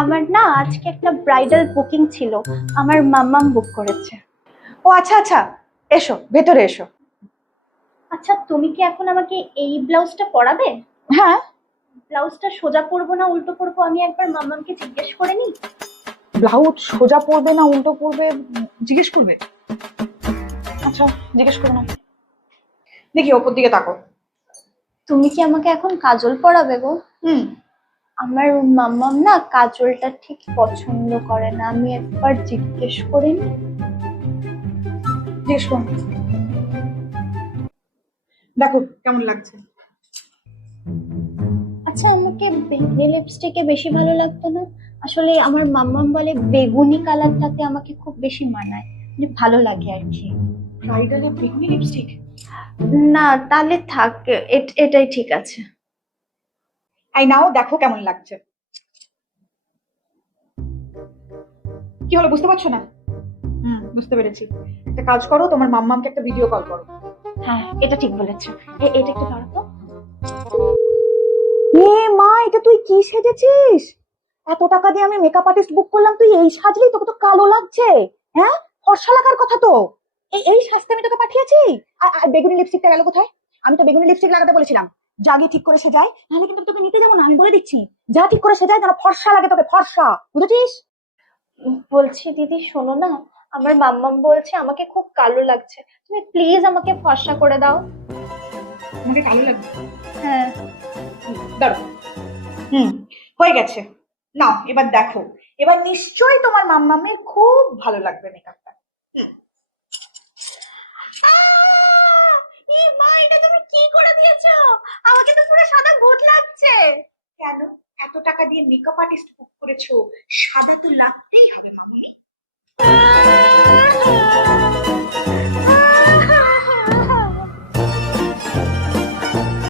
আমার না আজকে একটা ব্রাইডাল বুকিং ছিল, আমার মাম্মাম বুক করেছে। ও আচ্ছা আচ্ছা, এসো ভেতরে এসো। আচ্ছা, তুমি কি এখন আমাকে এই ব্লাউজটা পরাবে? হ্যাঁ। ব্লাউজটা সোজা পরবো না উল্টো পরবো আমি একবার মাম্মামকে জিজ্ঞেস করে নিই। ব্লাউজ সোজা পরবে না উল্টো পরবে জিজ্ঞেস করবে? আচ্ছা, জিজ্ঞেস করো না। দেখি ওপর দিকে তাকো। তুমি কি আমাকে এখন কাজল পরাবে গো? হুম। আমার মাম্মাম না কাজলটা ঠিক পছন্দ করে না, আমি একবার জিজ্ঞেস করে নিই। জিজ্ঞেস করো। দেখো কেমন লাগছে। আচ্ছা, আমাকে বেগুনি লিপস্টিকে বেশি ভালো লাগতো না? আসলে আমার মাম্মাম বলে বেগুনি কালারটাতে আমাকে খুব বেশি মানায়, মানে ভালো লাগে আর কি। ব্রাইডালে বেগুনি লিপস্টিক? না, তাহলে থাক, এটাই ঠিক আছে। এই নাও, দেখো কেমন লাগছে। কি হলো, বুঝতে পারছো না? বুঝতে পেরেছি। একটা কাজ করো, তোমার মাম্মামকে একটা ভিডিও কল করো। হ্যাঁ, এটা ঠিক বলেছো। এটা একটু ধরো তো। এ মা, এটা তুই কি সেজেছিস? এত টাকা দিয়ে আমি মেকআপ আর্টিস্ট বুক করলাম, তুই এই সাজলি? তোকে তো কালো লাগছে। হ্যাঁ, ফর্সা লাগার কথা তো। এই সাজতে আমি তোকে পাঠিয়েছি। আর বেগুনি লিপস্টিকটা গেল কোথায়? আমি তো বেগুনি লিপস্টিক লাগাতে বলেছিলাম। যা গিয়ে ঠিক করে সেজাই, নাহলে কিন্তু আমি তোকে নিতে যাবো না, আমি বলে দিচ্ছি। যা ঠিক করে সেজাই, যেন ফর্সা লাগে তোকে, ফর্সা, বুঝেছিস? বলছি দিদি, শোনো না, আমার মাম্মাম বলছে আমাকে খুব কালো লাগছে, তুমি প্লিজ আমাকে ফর্সা করে দাও। আমাকে কালো লাগবে? হ্যাঁ। দাঁড়ো। হুম, হয়ে গেছে। নাও এবার দেখো, এবার নিশ্চয়ই তোমার মাম্মামের খুব ভালো লাগবে মেকআপটা। ই মা, এটা তুমি কি করে দিয়েছো? আমাকে তো পুরো সাদা ভূত লাগছে। কেন? এত টাকা দিয়ে মেকআপ আর্টিস্ট বুক করেছো, সাদা তো লাগতেই হবে মাম্মি।